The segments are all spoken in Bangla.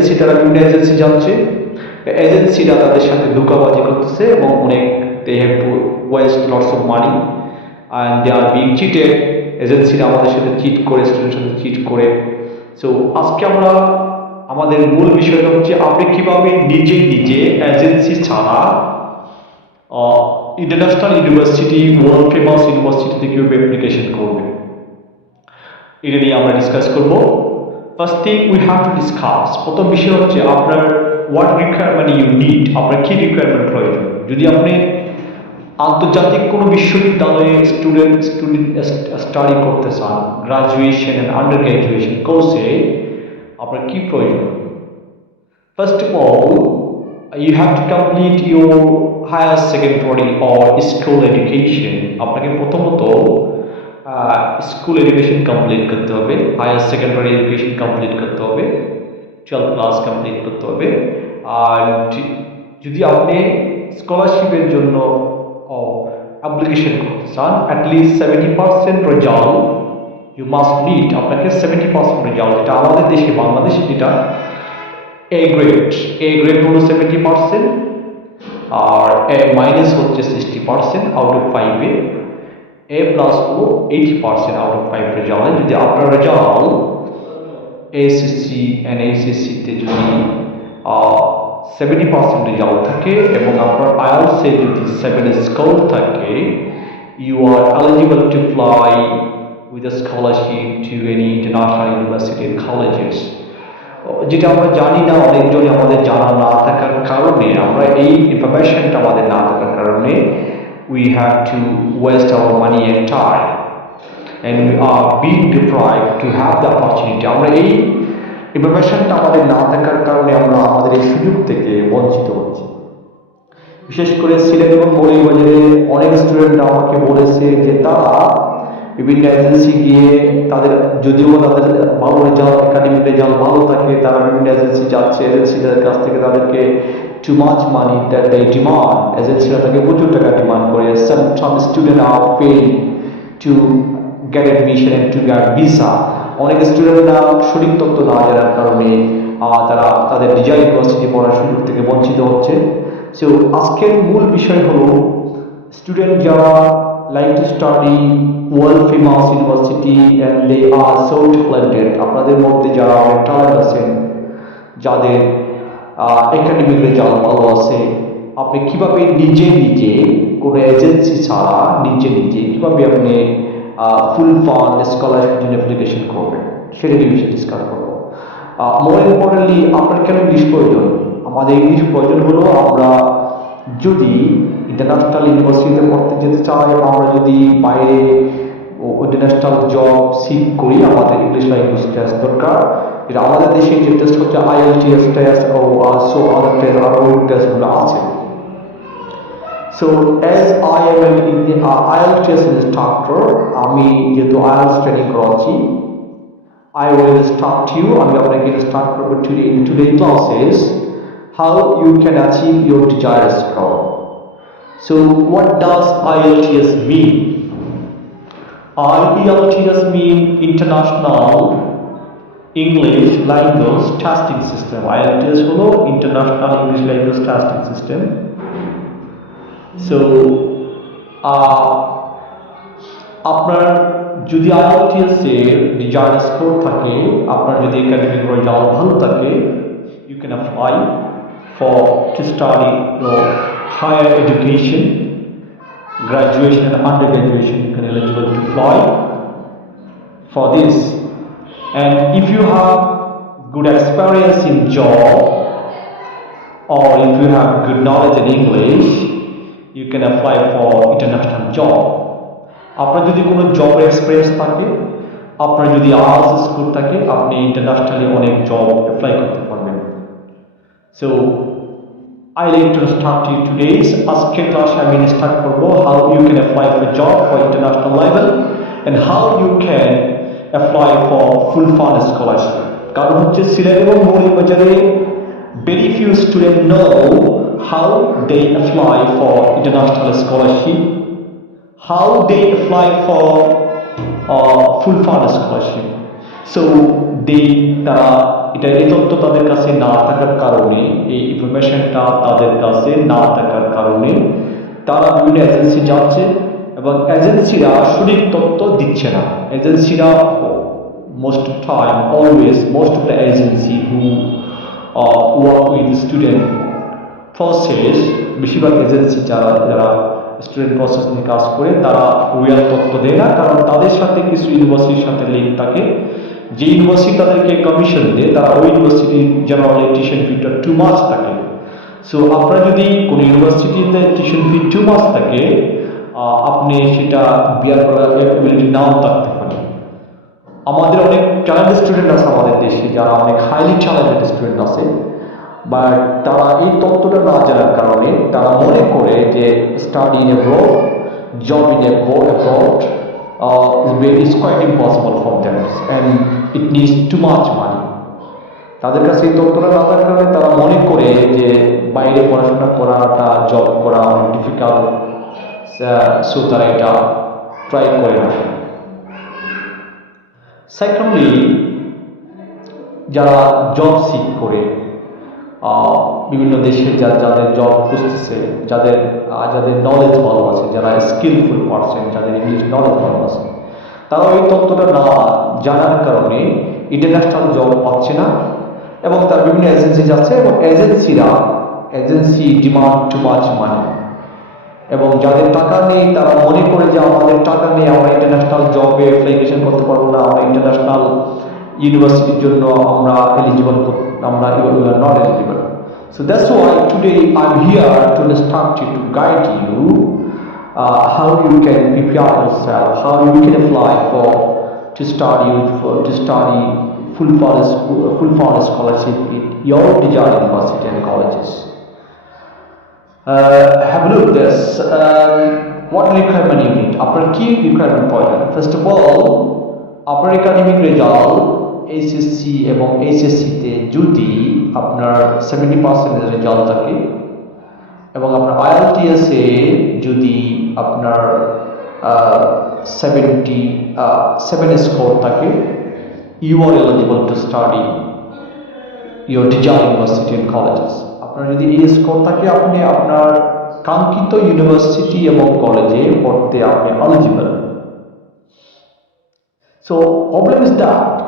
এজেন্সি, তারা বিভিন্ন এজেন্সি যাচ্ছে, এজেন্সিরা তাদের সাথে ধোঁকাবাজি করতেছে এবং অনেক they have to waste lots of money and they are being cheated. এজেন্সিরা আমাদের সাথে চিট করে, স্টুডেন্টের সাথে চিট করে। সো আজকে আমরা আমাদের মূল বিষয়টা হচ্ছে আপনি কিভাবে নিজে নিজে এজেন্সি ছাড়া ইন্টারন্যাশনাল ইউনিভার্সিটি, ওয়ার্ল্ড ফেমাস ইউনিভার্সিটিতে কীভাবে অ্যাপ্লিকেশন করবে, এটা নিয়ে আমরা ডিসকাস করব। First thing we have to discuss, প্রথম বিষয় হচ্ছে আপনার হোয়াট রিকোয়ারমেন্ট ইউ নিড, আপনার কী রিকোয়ারমেন্ট প্রয়োজন। যদি আপনি আন্তর্জাতিক কোনো বিশ্ববিদ্যালয়ে স্টাডি করতে চান, গ্রাজুয়েশন অ্যান্ড আন্ডার গ্রাজুয়েশন কোর্সে আপনার কী প্রয়োজন? First of all you have to complete your higher secondary or school education. আপনাকে প্রথমত স্কুল এডুকেশন কমপ্লিট করতে হবে, হায়ার সেকেন্ডারি এডুকেশন কমপ্লিট করতে হবে, 12 ক্লাস কমপ্লিট করতে হবে। আর যদি আপনি স্কলারশিপের জন্য অ্যাপ্লিকেশন করতে চান, at least 70% result you must need. আপনাকে 70% রেজাল্ট, যেটা আমাদের দেশে বাংলাদেশে যেটা এ গ্রেড হলো 70%, আর এ মাইনাস হচ্ছে 60% আউট অফ 5-এ, এ প্লাস হলো 80% আউট অফ 5 রেজাল্টে। যদি আপনার রেজাল্ট এসএসসি অ্যান্ড এইচএসসিতে যদি 70% রেজাল্ট থাকে এবং আপনার আইএলটিএসে যদি 7 স্কোর থাকে, you are eligible to fly with a scholarship to any international university and colleges. যেটা আমরা জানি না, অনেকজনই আমাদের জানা না থাকার কারণে, আমরা এই ইনফরমেশনটা আমাদের না থাকার কারণে we have to waste our money and time and we are being deprived to have the opportunity. আমরা এই ইনফরমেশনটা আমাদের না থাকার কারণে আমরা আমাদের এই সুযোগ থেকে বঞ্চিত হচ্ছি। বিশেষ করে সিলেট এবং মৌলভীবাজারে অনেক স্টুডেন্টরা আমাকে বলেছে যে তারা বিভিন্ন এজেন্সি গিয়ে তাদের, যদিও তাদের ভালো রেজাল্ট, একাডেমিক রেজাল্ট ভালো থাকে, তারা বিভিন্ন এজেন্সি যাচ্ছে, এজেন্সিদের কাছ থেকে তাদেরকে too much money that they demand, এজেন্সিরা তাকে প্রচুর টাকা ডিমান্ড করে। Some student are paying to get admission and to get visa. অনেক স্টুডেন্টরা সঠিক তথ্য না জানার কারণে তারা তাদের ডিজাইন ইউনিভার্সিটি পড়ার সুযোগ থেকে বঞ্চিত হচ্ছে। সো আজকের মূল বিষয় হলো স্টুডেন্ট যারা like to study world famous university and they are so talented, আপনাদের মধ্যে যারা অনেক ট্যালেন্ট আছেন, যাদের একাডেমিক রেজাল্ট ভালো আছে, আপনি কিভাবে নিজে নিজে কোনো এজেন্সি ছাড়া নিজে নিজে কিভাবে আপনি ফুল ফান্ড স্কলারশিপ জন্য অ্যাপ্লিকেশন করবেন, সেটা নিয়ে ডিসকাস করবো। মোর ইম্পর্টেন্টলি আপনার কেন ইংলিশ প্রয়োজন? আমাদের ইংলিশ প্রয়োজন হলো আমরা যদি ইন্টারন্যাশনাল ইউনিভার্সিটিতে পড়তে যেতে চাই, আমরা যদি বাইরে ইন্টারন্যাশনাল জব সিক করি, আমাদের ইংলিশ ল্যাঙ্গুয়েজ টেস্ট দরকার। এটা আমাদের দেশে যে টেস্ট হচ্ছে আইএলটিএস টেস্ট ও সো আদার টেস্ট, আরও টেস্টগুলো আছে। So as I am IELTS instructor, আমি যেহেতু আইএলটিএস ট্রেনিং করাচ্ছি, I will instruct you, আমি আপনাকে ইনস্ট্রাক্ট করবো today classes how you can achieve your desired score. So what does IELTS mean? IELTS mean International English Language Testing System. IELTS হলো International English Language Testing System. So আপনার যদি IELTS এর ডিজায়ার্ড স্কোর থাকে, আপনার যদি একাডেমিক রেজাল্ট ভালো থাকে, you can apply to study your higher education, graduation and undergraduation. You can eligible to apply for this. And if you have good experience in job or if you have good knowledge in English, you can apply for international job. আপনার যদি কোনো জবের এক্সপিরিয়েন্স থাকে, আপনার যদি আইএলটিএস স্কোর থাকে, আপনি ইন্টারন্যাশনালি অনেক জব অ্যাপ্লাই করতে পারবেন। So I like to instruct you today's আজকের ক্লাসে আমি ইনস্ট্রাক্ট করব how you can apply for job for international level and how you can apply for full fund scholarship. কারণ হচ্ছে সিলেট এবং মৌলভীবাজারে very few students know how they apply for international scholarship, how they apply for full fund scholarship. So দেই, তারা এই তথ্য তাদের কাছে না থাকার কারণে, এই ইনফরমেশনটা তাদের কাছে না থাকার কারণে তারা বিভিন্ন এজেন্সি যাচ্ছে এবং এজেন্সিরা সঠিক তথ্য দিচ্ছে না। এজেন্সিরা most time always most of the agency who work with the student process, বেশিরভাগ এজেন্সি যারা স্টুডেন্ট প্রসেস নিয়ে কাজ করে তারা রিয়েল তথ্য দেয় না, কারণ তাদের সাথে কিছু ইউনিভার্সিটির সাথে লিঙ্ক থাকে। যে ইউনিভার্সিটি তাদেরকে কমিশন দেয় তারা ওই ইউনিভার্সিটির জেনারেল টিউশন ফিটা টু মাচ থাকে। সো আপনার যদি কোনো ইউনিভার্সিটিতে টিউশন ফি টু মাচ থাকে, আপনি সেটা বিয়ার করার এবিলিটি নাও থাকতে পারে। আমাদের অনেক ট্যালেন্টেড স্টুডেন্ট আছে আমাদের দেশে, যারা অনেক হাইলি ট্যালেন্টেড স্টুডেন্ট আছে, বাট তারা এই তথ্যটা না জানার কারণে তারা মনে করে যে study in abroad, job in abroad is quite impossible for them and it needs too much money. তাদের কাছে এই তথ্যটা না থাকার কারণে তারা মনে করে যে বাইরে পড়াশোনা করাটা, জব করা অনেক ডিফিকাল্ট, সো তারা এটা ট্রাই করে না। সেকেন্ডলি, যারা জব সিক করে বিভিন্ন দেশে যাদের জব খুঁজতেছে, যাদের নলেজ ভালো আছে, যারা স্কিলফুল পারসন, যাদের ইংলিশ নলেজ ভালো আছে, তারা এই তথ্যটা না জানার কারণে ইন্টারন্যাশনাল জব পাচ্ছে না এবং তার বিভিন্ন এজেন্সি যাচ্ছে এবং এজেন্সি ডিমান্ড টু মাচ মানি। এবং যাদের টাকা নেই তারা মনে করে যে আমাদের টাকা নেই, আমরা ইন্টারন্যাশনাল জবে অ্যাপ্লিকেশন করতে পারবো না, আমরা ইন্টারন্যাশনাল ইউনিভার্সিটির জন্য আমরা এলিজিবল, আমরা not eligible. So that's why today I'm here to instruct you, to guide you how you can prepare yourself, how you can apply to study full scholarship in your desired university and colleges. Have a look at this. What requirement you need? After key requirement point. First of all, after academic result, SSC এবং HSC তে যদি আপনার 70% রেজাল্ট থাকে এবং আপনার IELTS এ যদি আপনার 77 স্কোর থাকে, you are eligible to study your desired university and colleges. আপনার যদি এই স্কোর থাকে, আপনি আপনার কাঙ্ক্ষিত ইউনিভার্সিটি এবং কলেজে পড়তে আপনি এলিজিবল। সো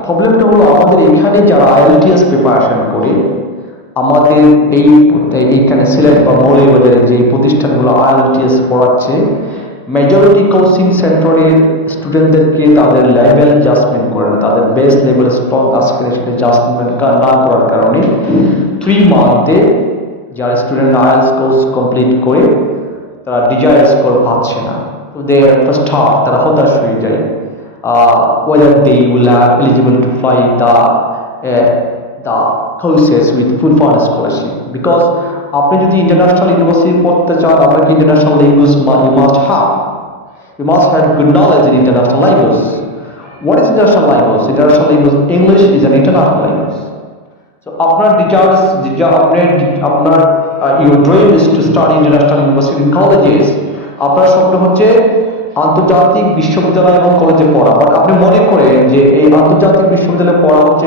প্রবলেমটা হলো আমাদের এখানে যারা IELTS প্রিপারেশন করে, আমাদের এইখানে সিলেট বা মৌলভীবাজারে যে প্রতিষ্ঠানগুলো IELTS পড়াচ্ছে, মেজরিটি কোচিং সেন্টারের স্টুডেন্টদেরকে তাদের লেভেল জাজমেন্ট করে না, তাদের base level strong aspiration judgment না করার কারণে 3 মান্থে যারা স্টুডেন্ট IELTS কোর্স কমপ্লিট করে তারা ডিজায়ার স্কোর পাচ্ছে না। তো তারা হতাশ হয়ে যায়, whether they will have eligible to fly the courses with full fund scholarship, because আপনি যদি ইন্টারন্যাশনাল ইউনিভার্সিটি পড়তে চান, আপনাকে international language you must have good knowledge in international language. What is international language? International language, English is an international language. So আপনার your dream is to study international university colleges. আপনার স্বপ্ন হচ্ছে আন্তর্জাতিক বিশ্ববিদ্যালয় এবং কলেজে পড়া, বাট আপনি মনে করেন যে এই আন্তর্জাতিক বিশ্ববিদ্যালয়ে পড়া হচ্ছে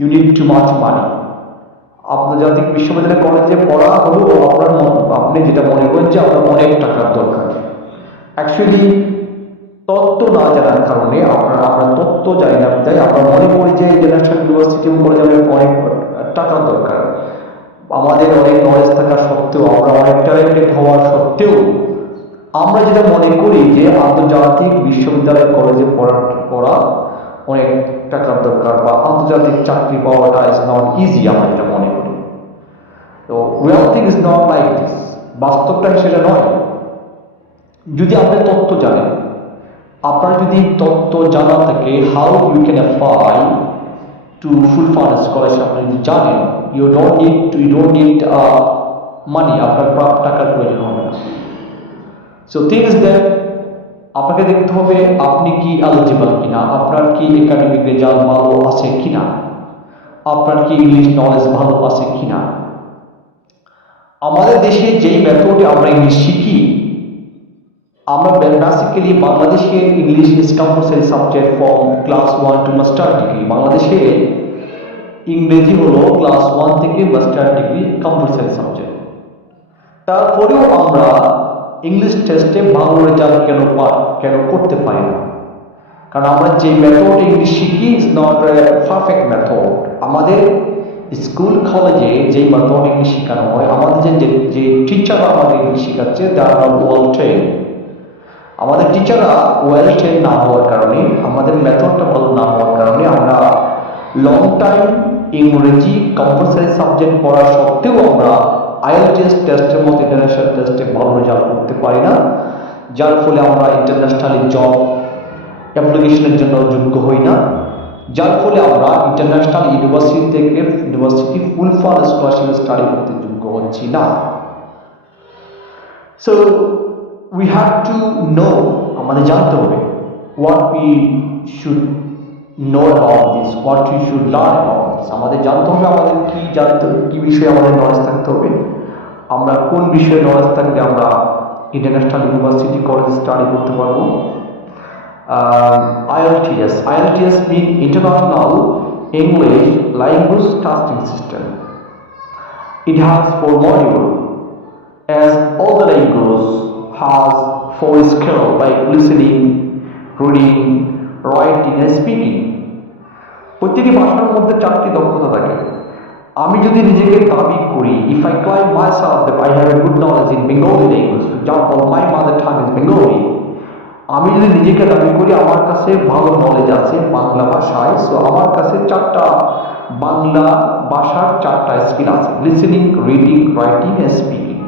you need too much money. আন্তর্জাতিক বিশ্ববিদ্যালয় কলেজে পড়া হলো আপনি যেটা মনে করেন যে আপনার অনেক টাকার দরকার। অ্যাকচুয়ালি তথ্য না জানার কারণে আমরা তথ্য জানি না, তাই আমরা মনে করি যে ইন্টারন্যাশনাল ইউনিভার্সিটি কলেজে অনেক টাকার দরকার। আমাদের অনেক নলেজ থাকা সত্ত্বেও, আমরা অনেক ট্যালেন্টেড হওয়ার সত্ত্বেও আমরা যেটা মনে করি যে আন্তর্জাতিক বিশ্ববিদ্যালয় কলেজে পড়া অনেক টাকার দরকার বা আন্তর্জাতিক চাকরি পাওয়াটা ইজ নট ইজি, আমরা যেটা মনে করি। তো real thing is not like this, বাস্তবটা সেটা নয়। যদি আপনি তথ্য জানেন, আপনার যদি তথ্য জানা থাকে how you can apply to full fund scholarship, আপনি যদি জানেন, ইউ ডোন্ট নিড মানি, আপনার টাকার প্রয়োজন হবে না। সো থিং ইজ দ্যাট আপনাকে দেখতে হবে আপনি কি এলিজিবল কিনা, আপনার কি একাডেমিক রেজাল্ট ভালো আছে কিনা, আপনার কি ইংলিশ নলেজ ভালো আছে কিনা। আমাদের দেশে যেই মেথডে আমরা ইংলিশ শিখি, আমরা বেসিক্যালি বাংলাদেশে English is compulsory subject from class 1 two master degree. বাংলাদেশে ইংরেজি হলো ক্লাস 1 থেকে মাস্টার ডিগ্রি কম্পালসারি সাবজেক্ট। তারপরেও আমরা ইংলিশ টেস্টে ভালো রেজাল্ট কেন করতে পারি না? কারণ আমরা যে মেথড ইংলিশ শিখি is not a perfect method. আমাদের স্কুল কলেজে যেই মেথড ইংলিশ শেখানো হয়, আমাদের যে টিচাররা আমাদের ইংলিশ শেখাচ্ছে তারা ওয়েল ট্রেন। আমাদের টিচাররা ওয়েল ট্রেন না হওয়ার কারণে, আমাদের মেথডটা ভালো না হওয়ার কারণে আমরা লং টাইম ইংরেজি কম্পালসারি সাবজেক্ট পড়া সত্ত্বেও আমরা IELTS টেস্টের মতো ইন্টারন্যাশনাল টেস্টে ভালো রেজাল্ট করতে পারি না, যার ফলে আমরা ইন্টারন্যাশনালি জব অ্যাপ্লিকেশনের জন্য যোগ্য হই না, যার ফলে আমরা ইন্টারন্যাশনাল ইউনিভার্সিটি ফুল ফান্ড স্কলারশিপ স্টাডি করতে যোগ্য হচ্ছি না। So we have to know, আমাদের জানতে হবে what we should know about this, what we should learn about this. আমাদের জানতে হবে আমাদের কি বিষয়ে আমাদের নলেজ থাকতে হবে, আমরা কোন বিষয়ে নলেজ থাকলে আমরা ইন্টারন্যাশনাল ইউনিভার্সিটি কলেজ স্টাডি করতে পারবো। IELTS means International English Language Testing System. It has 4 modules, as all the languages has 4 skills like listening, reading, writing and speaking. প্রতিটি ভাষার মধ্যে 4টি দক্ষতা থাকে। আমি যদি নিজেকে দাবি করি, if I claim myself that I have a good knowledge in Bengali language, for example my mother tongue is Bengali, আমি যদি নিজেকে দাবি করি আমার কাছে ভালো নলেজ আছে বাংলা ভাষায়, সো আমার কাছে 4টা বাংলা ভাষার 4টা স্কিল আছে, listening, reading, writing and speaking.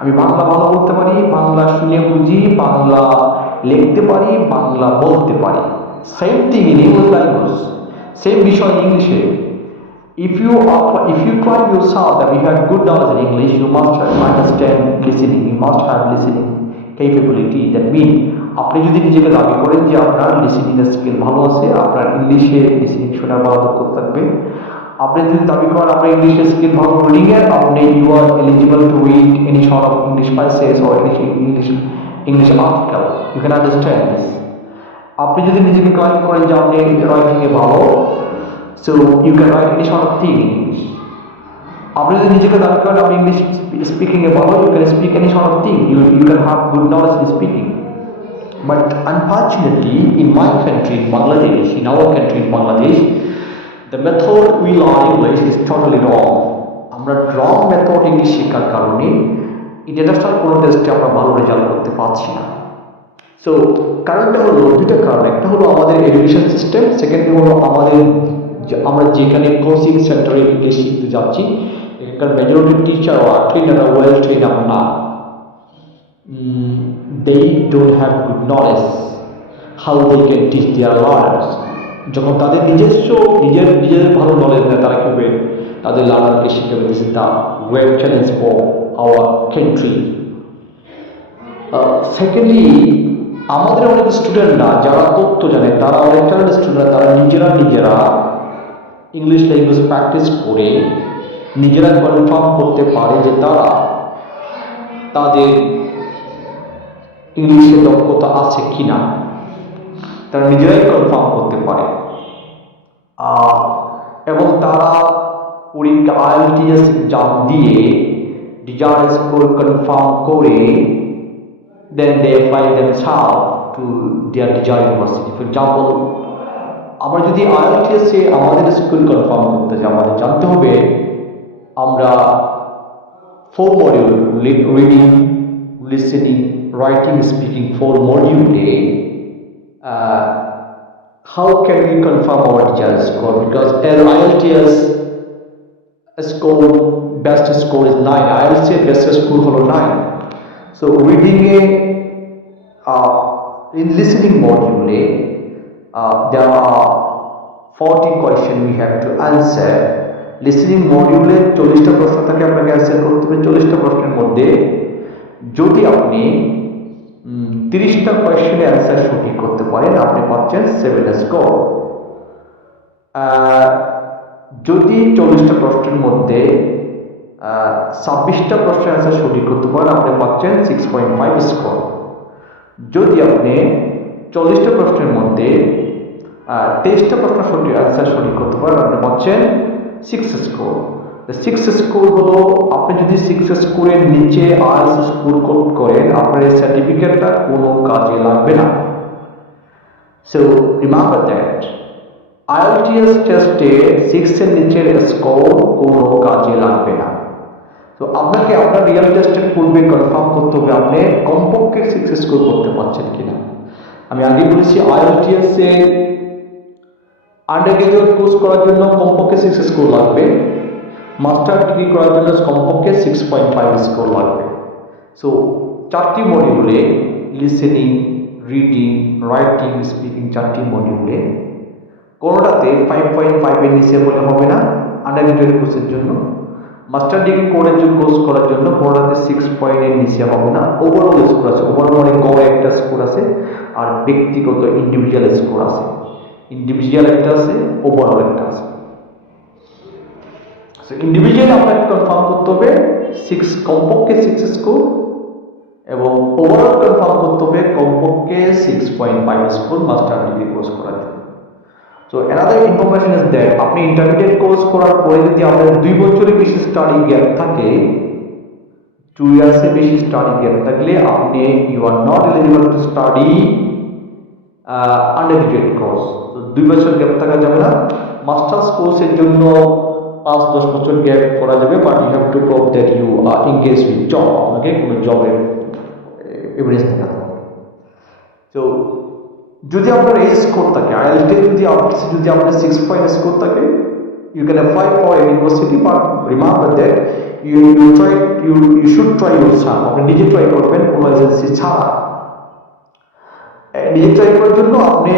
আমি বাংলা ভালো বলতে পারি, বাংলা শুনে বুঝি, বাংলা লিখতে পারি, বাংলা বলতে পারি। Same thing in English language, same বিষয় ইংলিশে। If you claim yourself that you have good knowledge in English, you must understand listening, you must have listening capability. That means আপনি যদি নিজেকে দাবি করেন যে আপনার লিসেনিং স্কিল ভালো আছে, আপনার ইংলিশে লিসেনিং শোনার ভালো দক্ষতা থাকবে, আপনি যদি দাবি করেন আপনার ইংলিশের স্কিল ভালো, রিডিং এর আপনি you are eligible to read any sort of English passage or English article, you can understand this. আপনি যদি নিজেকে ক্লাইম করেন যে আপনি রাইটিং এ ভালো, so you can write any sort of thing in English. আপনি যদি নিজেকে দাবি করেন আপনি ইংলিশ স্পিকিং এ ভালো, you can speak any sort of thing, you can have good knowledge in speaking. But unfortunately, in my country, in Bangladesh, in our country, in Bangladesh, the method we learn English is totally wrong. আমরা wrong method English শেখার কারণে ইন্টারন্যাশনাল কোনো টেস্টে আমরা ভালো রেজাল্ট করতে পারছি না। সো কারণটা হলো দুইটা কারণ, একটা হলো আমাদের এডুকেশন সিস্টেম, সেকেন্ড হলো আমরা যেখানে কোচিং সেন্টারে ইংলিশ শিখতে যাচ্ছি এখানকার মেজরিটি টিচার আর ট্রেনাররা ওয়েল ট্রেন আমরা না। They don't have good knowledge how they can teach their learners. যখন তাদের নিজের ভালো নলেজ নেয়, তারা কিভাবে তাদের লার্নারকে শিখাবে? This is the great challenge for our country. Secondly, আমাদের অনেক স্টুডেন্টরা যারা তথ্য জানে, তারা অনেক ট্যালেন্ট স্টুডেন্টরা, তারা নিজেরা ইংলিশ ল্যাঙ্গুয়েজ প্র্যাকটিস করে নিজেরা কনফার্ম করতে পারে যে তাদের ইংলিশে দক্ষতা আছে কিনা, তারা নিজেরাই কনফার্ম করতে পারে। এবং তারা পরীক্ষা IELTS এক্সাম দিয়ে ডিজায়ার্ড স্কোর কনফার্ম করে then they apply themselves to their desired university. For example, আমরা যদি IELTS এ আমাদের স্কুল কনফার্ম করতে চাই, আমাদের জানতে হবে আমরা 4 module reading, listening, writing, speaking, 4 module how can we confirm our teacher's score? Because as IELTS score, best score is 9, IELTS best score holo 9. So reading in listening module there are 40 questions we have to answer. Listening module 40টা প্রশ্ন থাকে, আপনাকে অ্যানসার করতে হবে। 40টা প্রশ্নের মধ্যে যদি আপনি 30টা কোয়েশ্চেনের অ্যান্সার সঠিক করতে পারেন, আপনি পাচ্ছেন 7 স্কোর। যদি 40টা প্রশ্নের মধ্যে 26টা প্রশ্নের অ্যান্সার সঠিক করতে পারেন, আপনি পাচ্ছেন 6.5 স্কোর। যদি আপনি 40টা প্রশ্নের মধ্যে 23টা প্রশ্ন সঠিক আনসার সঠিক করতে পারেন, আপনি পাচ্ছেন 6 স্কোর। 6 স্কোর হলো, আপনি যদি 6 স্কোরের নিচে আইএলটিএস স্কোর করেন, আপনার এই সার্টিফিকেটটা কোনো কাজে লাগবে না। সো রিমেম্বার দ্যাট আইএলটিএস টেস্টে 6 এর নিচের স্কোর কোনো কাজে লাগবে না। তো আপনাকে আপনার রিয়েল টেস্টের পূর্বে কনফার্ম করতে হবে আপনি কমপক্ষে 6 স্কোর করতে পারছেন কিনা। আমি আগে বলেছি আইএলটিএস এ আন্ডার গ্রাজুয়েট কোর্স করার জন্য কমপক্ষে 6 স্কোর লাগবে, মাস্টার ডিগ্রি করার জন্য কমপক্ষে 6.5 স্কোর লাগবে। সো 4টি মডিউলে লিসেনিং, রিডিং, রাইটিং, স্পিকিং 4টি মডিউলে কোনোটাতে 5.5 এর নিচে বলে হবে না আন্ডার গ্রাজুয়েট কোর্সের জন্য, মাস্টার ডিগ্রি কোর্স করার জন্য কোনোটাতে 6 এর নিচে হবে না। ওভারঅল স্কোর আছে, ওভারঅল মানে গড়ে একটা স্কোর আছে, আর ব্যক্তিগত ইন্ডিভিজুয়াল স্কোর আছে। ইন্ডিভিজুয়াল একটা আছে, ওভারঅল একটা আছে। সো ইন্ডিভিজুয়াল আপনাকে কনফার্ম করতে হবে কমপক্ষে 6 স্কোর, এবং ওভারঅল কনফার্ম করতে হবে কমপক্ষে 6.5 স্কোর মাস্টার ডিগ্রি কোর্স করার জন্য। So another information is that আপনি ইন্টারমিডিয়েট কোর্স করার পরে যদি আপনার 2 বছরের বেশি স্টাডি গ্যাপ থাকে, 2 ইয়ার্সের বেশি স্টাডি গ্যাপ থাকলে আপনি you are not eligible to study undergraduate course. তো 2 বছর গ্যাপ থাকা যাবে না। মাস্টার্স কোর্সের জন্য 5-10 বছর গ্যাপ করা যাবে, but you have to prove that you are engage with job, আপনাকে কোনো জবের এভিডেন্স দেখাতে হবে। তো যদি আপনার এই স্কোর থাকে আইএলটিএস যদি আপনার 6 স্কোর থাকে, you can apply for a university, but remember that you should try yourself. আপনি নিজে ট্রাই করবেন, কোনো এজেন্সি ছাড়া। নিজে ট্রাই করার জন্য আপনি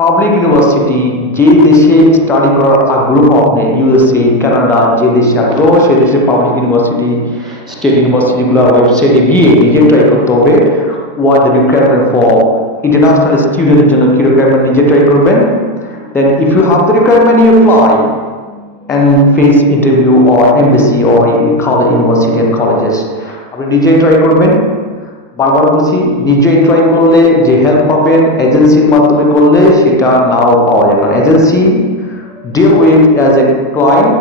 পাবলিক ইউনিভার্সিটি, যে দেশে স্টাডি করার আগ্রহ, আপনি ইউএসএ, কানাডা, যে দেশে আগ্রহ সে দেশে পাবলিক ইউনিভার্সিটি, স্টেট ইউনিভার্সিটিগুলোর ওয়েবসাইটে গিয়ে নিজে ট্রাই করতে হবে। What the requirement for international স্টুডেন্টের জন্য কি রিকোয়ারমেন্ট, নিজে ট্রাই করবেন। Then if you have the requirement, you apply and face interview or embassy or college, university and colleges. আপনি নিজেই ট্রাই করবেন। বারবার বলছি, নিজেই ট্রাই করলে যে হেল্প পাবেন এজেন্সির মাধ্যমে করলে সেটা নাও পাওয়া যাবে না। Agency deal with as a client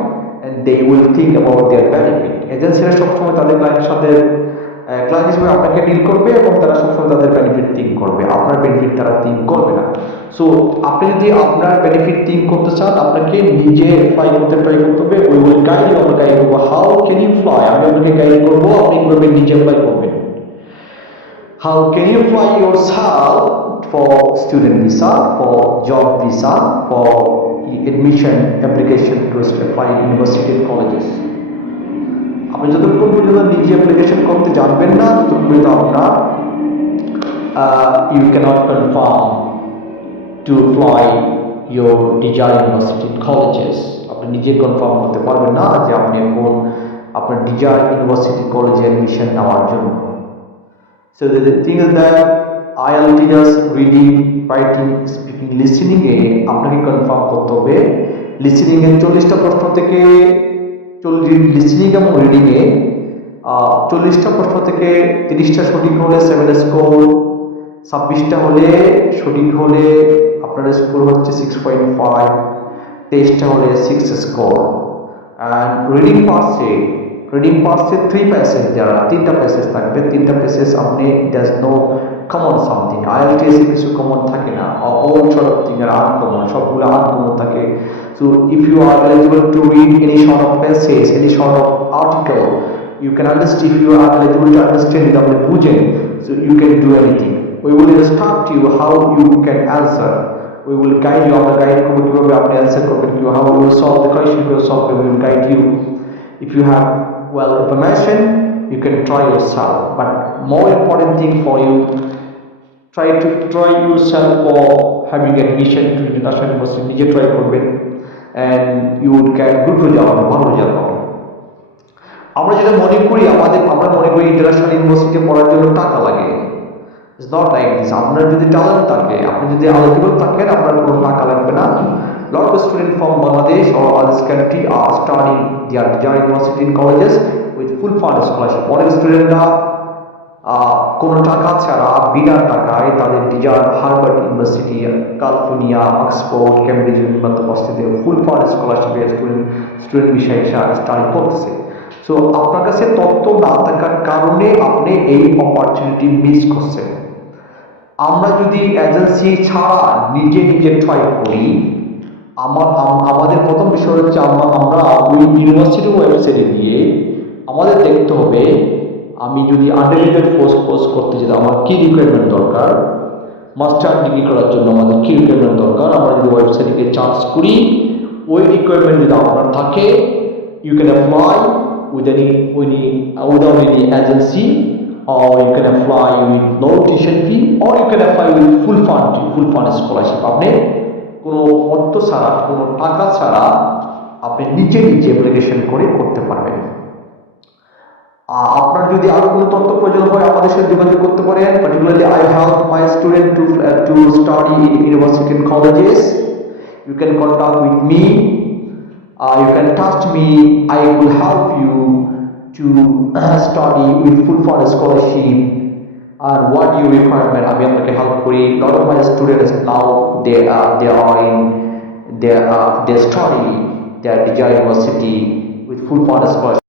and they will think about their benefit. এজেন্সিরা সবসময় তাদের ক্লায়েন্টের সাথে ক্লায়েন্ট হিসেবে আপনাকে ডিল করবে এবং তারা সবসময় তাদের বেনিফিট থিঙ্ক করবে, আপনার বেনিফিট তারা থিঙ্ক করবে না। সো আপনি যদি আপনার বেনিফিট থিঙ্ক করতে চান, আপনাকে নিজে ফ্লাই করতে ট্রাই করতে হবে। উই উইল গাইড ইউ, আমরা গাইড করবো হাউ ক্যান ইউ ফ্লাই, আমি আপনাকে গাইড করবো আপনি কিভাবে নিজে ফ্লাই করবেন। How can you fly yourself for student visa, for job visa, for admission application to apply university and colleges. আপনি যতক্ষণ পর্যন্ত নিজে অ্যাপ্লিকেশন করতে জানবেন না, ততক্ষণ পর্যন্ত আপনার you cannot confirm to fly your desired university colleges. আপনি নিজে কনফার্ম করতে পারবেন না যে আপনি কোন আপনার desired ইউনিভার্সিটি কলেজে অ্যাডমিশন নেওয়ার জন্য। So the thing is that IELTS reading, writing, speaking, listening এ আপনাকে কনফার্ম করতে হবে। লিসেনিং এর 40টা প্রশ্ন থেকে লিসেনিং এবং রিডিং এ 40টা প্রশ্ন থেকে 30টা সঠিক হলে 7 স্কোর, 26টা হলে সঠিক হলে আপনার স্কোর হচ্ছে 6.5, 23টা হলে 6 স্কোর। অ্যান্ড রিডিং পার্টসে 3 প্যাসেজ, যারা 3টা প্যাসেজ থাকবে, 3টা প্যাসেজ আপনি does no common something. IELTS এ কিছু কমন থাকে না, all sort of thing are uncommon, সবগুলো আনকমন থাকে। So if you are eligible to read any sort of passage, any sort of article, you can understand. If you are eligible to understand it, আপনি বুঝেন, so you can do anything. We will instruct you how you can answer. We will guide you. আমরা গাইড করব কিভাবে আপনি অ্যানসার করবেন, how you will solve the question, you will solve it. We will guide you. If you have well information, you can try yourself. But more important thing for you, try yourself for having admission to international university. নিজে ট্রাই করবেন and you would get good result, ভালো রেজাল্ট পাবেন। আমরা যেটা মনে করি আমরা মনে করি ইন্টারন্যাশনাল ইউনিভার্সিটি পড়ার জন্য টাকা লাগে। It's not like this. আপনার যদি ট্যালেন্ট থাকে, আপনি যদি eligible থাকেন, আপনার কোনো টাকা লাগবে না। Lot of students from Bangladesh or other country are studying their desired university and colleges with full fund scholarship. অনেক স্টুডেন্টরা কোনো টাকা ছাড়া বিনা টাকায় তাদের desire Harvard university, California, Oxford, Cambridge ইউনিভার্সিটিতে ফুল ফান্ড স্কলারশিপে স্টুডেন্ট বিষয়ে স্টাডি করতেছে। সো আপনার কাছে তথ্য না থাকার কারণে আপনি এই অপরচুনিটি মিস করছেন। আমরা যদি এজেন্সি ছাড়া নিজে নিজে ট্রাই করি, আমাদের প্রথম বিষয় হচ্ছে আমরা ওই ইউনিভার্সিটির ওয়েবসাইটে গিয়ে আমাদের দেখতে হবে আমি যদি আন্ডারগ্রেজুয়েট কোর্স করতে যেতে আমার কী রিকোয়ারমেন্ট দরকার, মাস্টার ডিগ্রি করার জন্য আমাদের কী রিকোয়ারমেন্ট দরকার। আমরা যদি ওয়েবসাইটে গিয়ে চার্জ করি, ওই রিকোয়ারমেন্ট যদি আপনার থাকে, you can apply without any agency, or you can apply with low tuition fee, or you can apply with full fund scholarship. আপনি কোনো অর্থ ছাড়া, কোনো টাকা ছাড়া আপনি নিজে নিজে অ্যাপ্লিকেশন করে করতে পারবেন। আপনার যদি আরো কোনো তথ্য প্রয়োজন হয় আমাদের সাথে যোগাযোগ করতে পারেন। Particularly I help my student to study in university and colleges. You can contact with me. You can trust me. I will help you to study with full fund scholarship and what you requirement. আমি আপনাকে হেল্প করি। Lot of my students now they study their desired university with full fund scholarship.